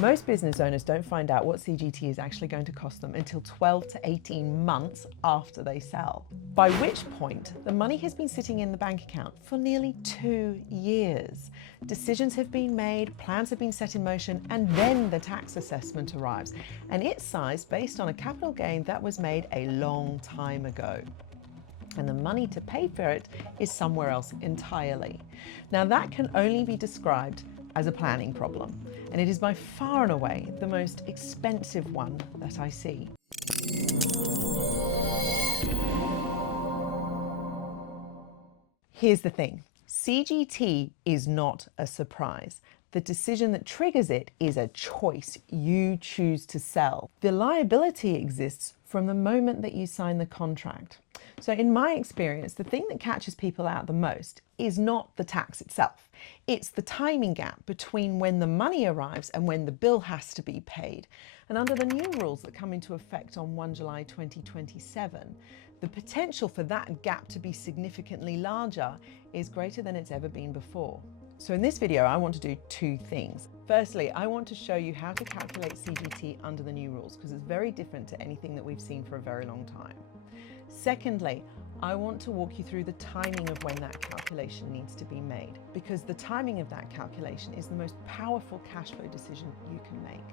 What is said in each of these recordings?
Most business owners don't find out what CGT is actually going to cost them until 12 to 18 months after they sell, by which point the money has been sitting in the bank account for nearly 2 years. Decisions have been made, plans have been set in motion, and then the tax assessment arrives, and it's sized based on a capital gain that was made a long time ago. And the money to pay for it is somewhere else entirely. Now that can only be described as a planning problem, and it is by far and away the most expensive one that I see. Here's the thing, CGT is not a surprise. The decision that triggers it is a choice. You choose to sell. The liability exists from the moment that you sign the contract. So in my experience, the thing that catches people out the most is not the tax itself. It's the timing gap between when the money arrives and when the bill has to be paid. And under the new rules that come into effect on 1 July 2027, the potential for that gap to be significantly larger is greater than it's ever been before. So in this video, I want to do two things. Firstly, I want to show you how to calculate CGT under the new rules, because it's very different to anything that we've seen for a very long time. Secondly, I want to walk you through the timing of when that calculation needs to be made, because the timing of that calculation is the most powerful cash flow decision you can make.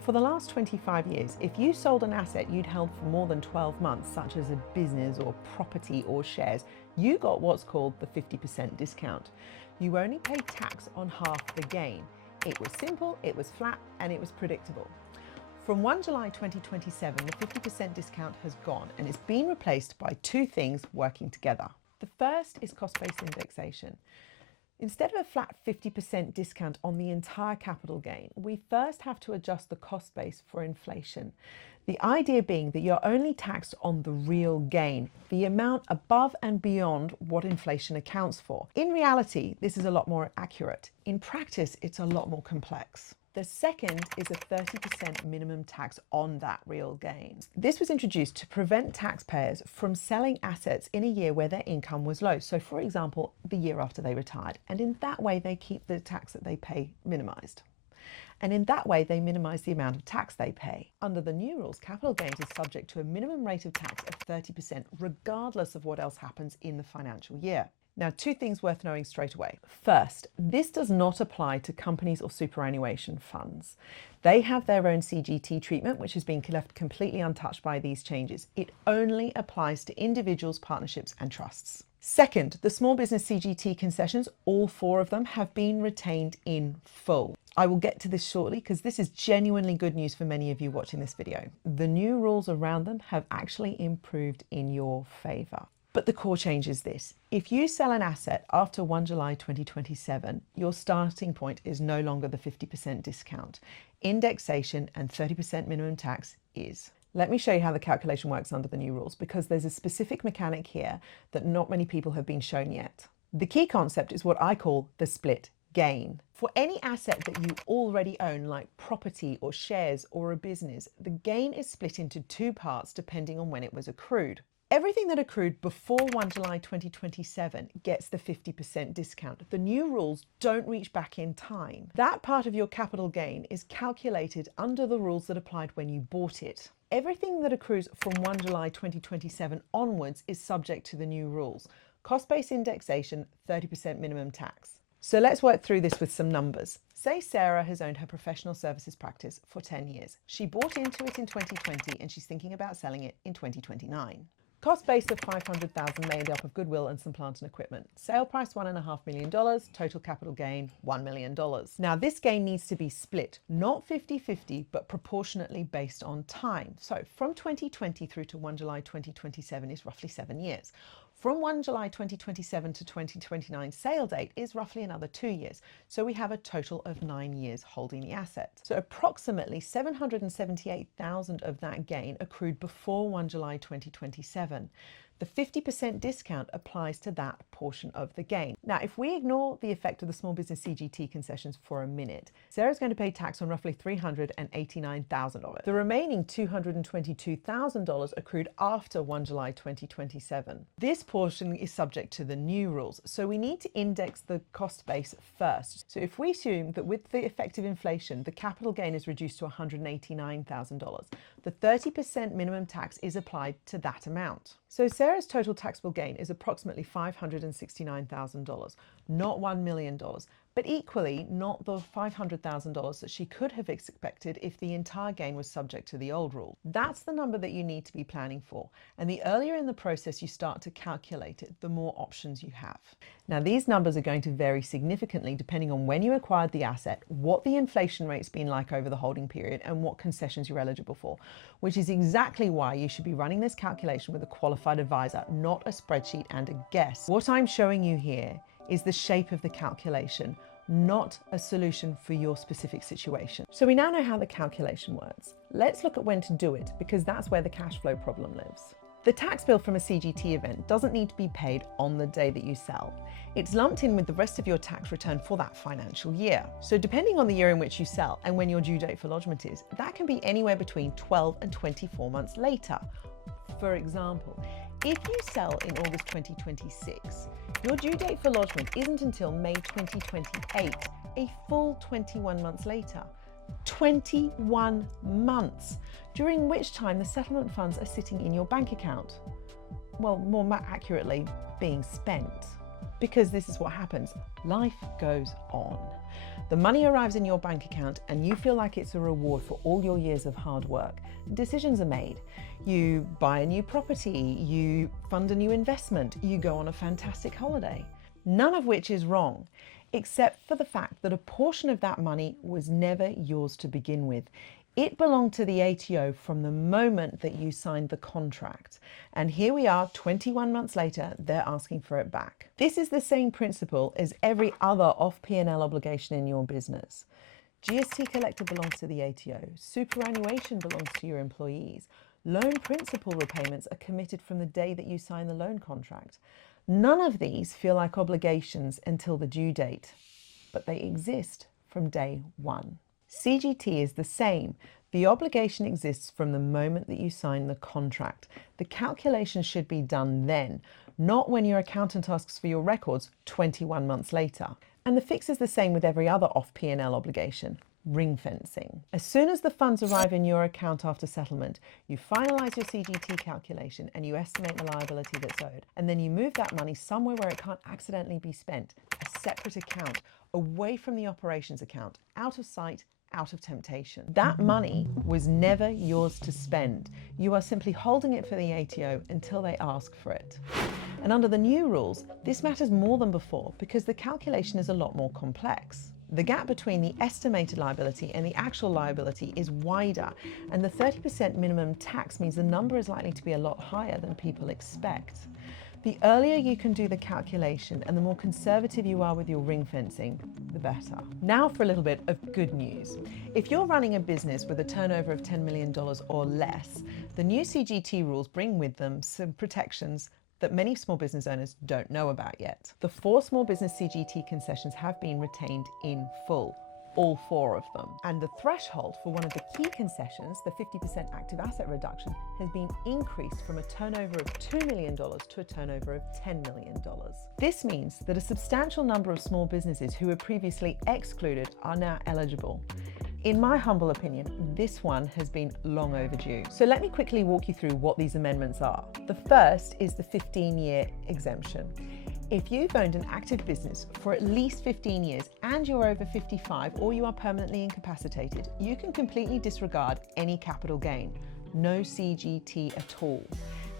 For the last 25 years, if you sold an asset you'd held for more than 12 months, such as a business or property or shares, you got what's called the 50% discount. You only paid tax on half the gain. It was simple, it was flat, and it was predictable. From 1 July 2027, the 50% discount has gone and it's been replaced by two things working together. The first is cost-based indexation. Instead of a flat 50% discount on the entire capital gain, we first have to adjust the cost base for inflation. The idea being that you're only taxed on the real gain, the amount above and beyond what inflation accounts for. In reality, this is a lot more accurate. In practice, it's a lot more complex. The second is a 30% minimum tax on that real gain. This was introduced to prevent taxpayers from selling assets in a year where their income was low. So for example, the year after they retired. And in that way, they keep the tax that they pay minimized. And in that way, they minimize the amount of tax they pay. Under the new rules, capital gains is subject to a minimum rate of tax of 30%, regardless of what else happens in the financial year. Now, two things worth knowing straight away. First, this does not apply to companies or superannuation funds. They have their own CGT treatment, which has been left completely untouched by these changes. It only applies to individuals, partnerships, and trusts. Second, the small business CGT concessions, all 4 of them, have been retained in full. I will get to this shortly because this is genuinely good news for many of you watching this video. The new rules around them have actually improved in your favor. But the core change is this. If you sell an asset after 1 July 2027, your starting point is no longer the 50% discount. Indexation and 30% minimum tax is. Let me show you how the calculation works under the new rules, because there's a specific mechanic here that not many people have been shown yet. The key concept is what I call the split gain. For any asset that you already own, like property or shares or a business, the gain is split into 2 parts depending on when it was accrued. Everything that accrued before 1 July 2027 gets the 50% discount. The new rules don't reach back in time. That part of your capital gain is calculated under the rules that applied when you bought it. Everything that accrues from 1 July 2027 onwards is subject to the new rules. Cost-based indexation, 30% minimum tax. So let's work through this with some numbers. Say Sarah has owned her professional services practice for 10 years. She bought into it in 2020 and she's thinking about selling it in 2029. Cost base of $500,000 made up of goodwill and some plant and equipment. Sale price $1.5 million, total capital gain $1 million. Now this gain needs to be split, not 50-50, but proportionately based on time. So from 2020 through to 1 July 2027 is roughly 7 years. From 1 July 2027 to 2029 sale date is roughly another 2 years. So we have a total of 9 years holding the asset. So approximately 778,000 of that gain accrued before 1 July 2027. The 50% discount applies to that portion of the gain. Now, if we ignore the effect of the small business CGT concessions for a minute, Sarah's going to pay tax on roughly $389,000 of it. The remaining $222,000 accrued after 1 July 2027. This portion is subject to the new rules, so we need to index the cost base first. So if we assume that with the effect of inflation, the capital gain is reduced to $189,000, the 30% minimum tax is applied to that amount. So Sarah's total taxable gain is approximately $569,000, not $1 million, but equally not the $500,000 that she could have expected if the entire gain was subject to the old rule. That's the number that you need to be planning for, and the earlier in the process you start to calculate it, the more options you have. Now, these numbers are going to vary significantly depending on when you acquired the asset, what the inflation rate's been like over the holding period, and what concessions you're eligible for, which is exactly why you should be running this calculation with a qualified advisor, not a spreadsheet and a guess. What I'm showing you here is the shape of the calculation, not a solution for your specific situation. So we now know how the calculation works. Let's look at when to do it, because that's where the cash flow problem lives. The tax bill from a CGT event doesn't need to be paid on the day that you sell. It's lumped in with the rest of your tax return for that financial year. So depending on the year in which you sell and when your due date for lodgement is, that can be anywhere between 12 and 24 months later. For example, if you sell in August 2026, your due date for lodgement isn't until May 2028, a full 21 months later. 21 months, during which time the settlement funds are sitting in your bank account. Well, more accurately, being spent. Because this is what happens. Life goes on. The money arrives in your bank account and you feel like it's a reward for all your years of hard work. Decisions are made. You buy a new property, you fund a new investment, you go on a fantastic holiday. None of which is wrong, except for the fact that a portion of that money was never yours to begin with. It belonged to the ATO from the moment that you signed the contract. And here we are 21 months later, they're asking for it back. This is the same principle as every other off P&L obligation in your business. GST collector belongs to the ATO. Superannuation belongs to your employees. Loan principal repayments are committed from the day that you sign the loan contract. None of these feel like obligations until the due date, but they exist from day one. CGT is the same. The obligation exists from the moment that you sign the contract. The calculation should be done then, not when your accountant asks for your records 21 months later. And the fix is the same with every other off P&L obligation. Ring fencing. As soon as the funds arrive in your account after settlement, you finalize your CGT calculation and you estimate the liability that's owed. And then you move that money somewhere where it can't accidentally be spent, a separate account, away from the operations account, out of sight, out of temptation. That money was never yours to spend. You are simply holding it for the ATO until they ask for it. And under the new rules, this matters more than before because the calculation is a lot more complex. The gap between the estimated liability and the actual liability is wider, and the 30% minimum tax means the number is likely to be a lot higher than people expect. The earlier you can do the calculation and the more conservative you are with your ring fencing, the better. Now for a little bit of good news. If you're running a business with a turnover of $10 million or less, the new CGT rules bring with them some protections that many small business owners don't know about yet. The 4 small business CGT concessions have been retained in full, all 4 of them. And the threshold for one of the key concessions, the 50% active asset reduction, has been increased from a turnover of $2 million to a turnover of $10 million. This means that a substantial number of small businesses who were previously excluded are now eligible. In my humble opinion, this one has been long overdue. So let me quickly walk you through what these amendments are. The first is the 15-year exemption. If you've owned an active business for at least 15 years and you're over 55 or you are permanently incapacitated, you can completely disregard any capital gain. No CGT at all.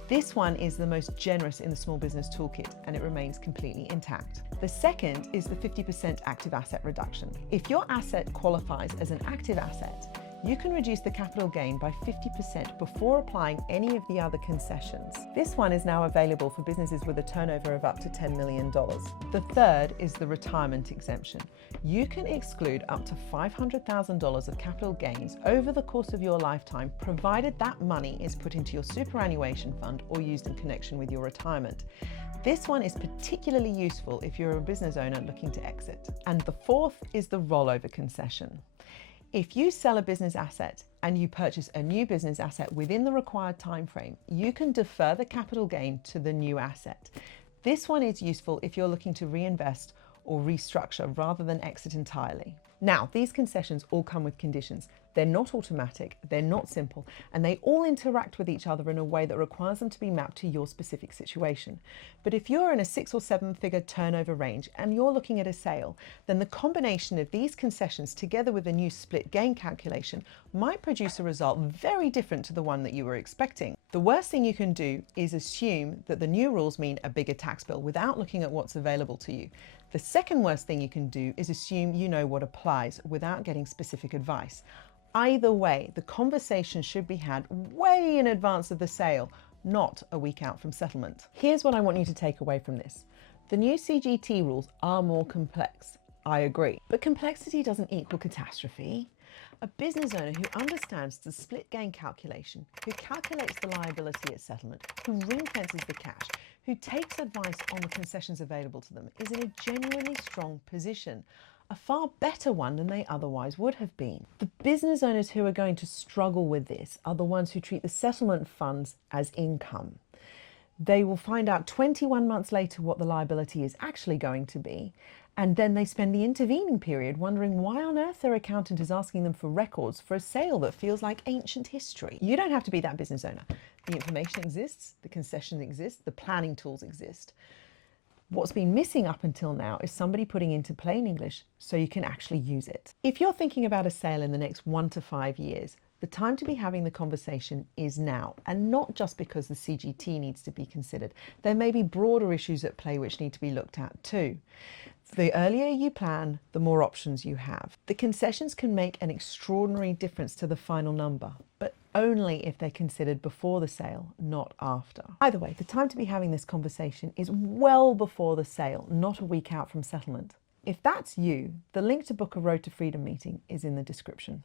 This one is the most generous in the small business toolkit and it remains completely intact. The second is the 50% active asset reduction. If your asset qualifies as an active asset, you can reduce the capital gain by 50% before applying any of the other concessions. This one is now available for businesses with a turnover of up to $10 million. The third is the retirement exemption. You can exclude up to $500,000 of capital gains over the course of your lifetime, provided that money is put into your superannuation fund or used in connection with your retirement. This one is particularly useful if you're a business owner looking to exit. And the fourth is the rollover concession. If you sell a business asset and you purchase a new business asset within the required time frame, you can defer the capital gain to the new asset. This one is useful if you're looking to reinvest or restructure rather than exit entirely. Now, these concessions all come with conditions. They're not automatic, they're not simple, and they all interact with each other in a way that requires them to be mapped to your specific situation. But if you're in a 6 or 7 figure turnover range and you're looking at a sale, then the combination of these concessions together with a new split gain calculation might produce a result very different to the one that you were expecting. The worst thing you can do is assume that the new rules mean a bigger tax bill without looking at what's available to you. The second worst thing you can do is assume you know what applies without getting specific advice. Either way, the conversation should be had way in advance of the sale, not a week out from settlement. Here's what I want you to take away from this. The new CGT rules are more complex. I agree. But complexity doesn't equal catastrophe. A business owner who understands the split gain calculation, who calculates the liability at settlement, who ring-fences the cash, who takes advice on the concessions available to them, is in a genuinely strong position. A far better one than they otherwise would have been. The business owners who are going to struggle with this are the ones who treat the settlement funds as income. They will find out 21 months later what the liability is actually going to be, and then they spend the intervening period wondering why on earth their accountant is asking them for records for a sale that feels like ancient history. You don't have to be that business owner. The information exists, the concession exists, the planning tools exist. What's been missing up until now is somebody putting into plain English so you can actually use it. If you're thinking about a sale in the next 1 to 5 years, the time to be having the conversation is now, and not just because the CGT needs to be considered. There may be broader issues at play which need to be looked at too. The earlier you plan, the more options you have. The concessions can make an extraordinary difference to the final number, but only if they're considered before the sale, not after. Either way, the time to be having this conversation is well before the sale, not a week out from settlement. If that's you, the link to book a Road to Freedom meeting is in the description.